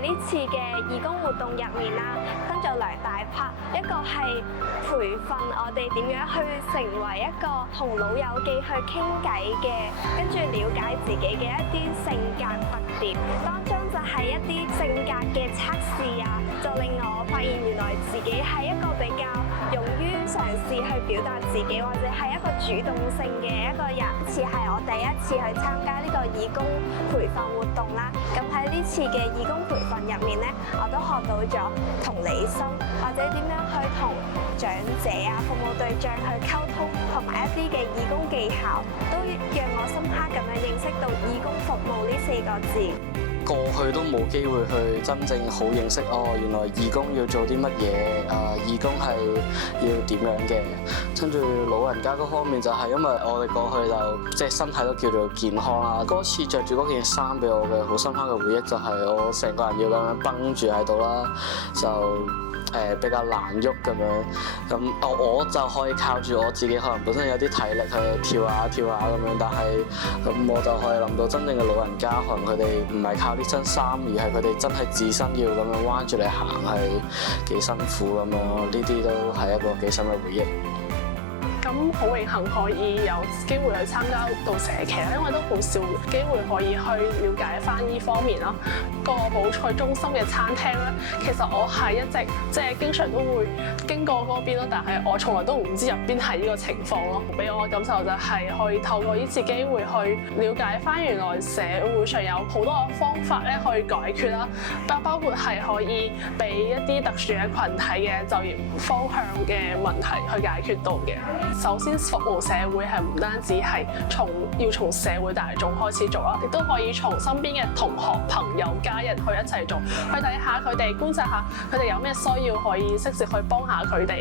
呢次嘅義工活動入面啦，分咗兩大 part，一個係培訓我哋點樣去成為一個同老友記去傾偈嘅，跟住了解自己嘅一啲性格特點，當中就係一啲性格嘅測試啊，就令我發現原來自己係一個比較勇於嘗試去表達自己，或者係一個主動性嘅一個人。呢次係我第一次去參加呢個義工培訓活動啦。咁喺呢次嘅義工培訓入面呢，我都學到咗同理心，或者點樣去同長者啊、服務對象去溝通，同埋一啲嘅義工技巧，都讓我深刻咁樣認識到義工服務呢4個字。過去都冇機會去真正好認識原來義工要做啲乜嘢，義工係要點樣嘅。跟住老人家嗰方面就係因為我哋過去就即係身體都叫做健康啦。嗰次着住嗰件衫俾我嘅好深刻嘅回憶就係我成個人要咁樣繃住喺度啦，就比較難喐咁樣。咁我就可以靠住我自己，可能本身有啲體力去跳下跳下咁樣，但係咁我就可以諗到真正嘅老人家，可能佢哋唔係靠呢身衫，而係佢哋真係自身要咁樣彎住嚟行，係幾辛苦咁樣。呢啲都係一個幾深嘅回憶。咁好榮幸可以有機會去參加到社企啦，因為都好少機會可以去了解翻呢方面啦。個補菜中心嘅餐廳咧，其實我係一直即係經常都會經過嗰邊咯，但係我從來都唔知入邊係呢個情況咯。俾我嘅感受就係可以透過呢次機會去了解翻原來社會上有好多嘅方法咧去解決啦，包括係可以俾一啲特殊嘅群體嘅就業方向嘅問題去解決到嘅。首先，服務社會係唔單止係要從社會大眾開始做啦，亦都可以從身邊嘅同學、朋友、家人去一齊做，去睇下佢哋，觀察下佢哋有咩需要，可以適時去幫下佢哋。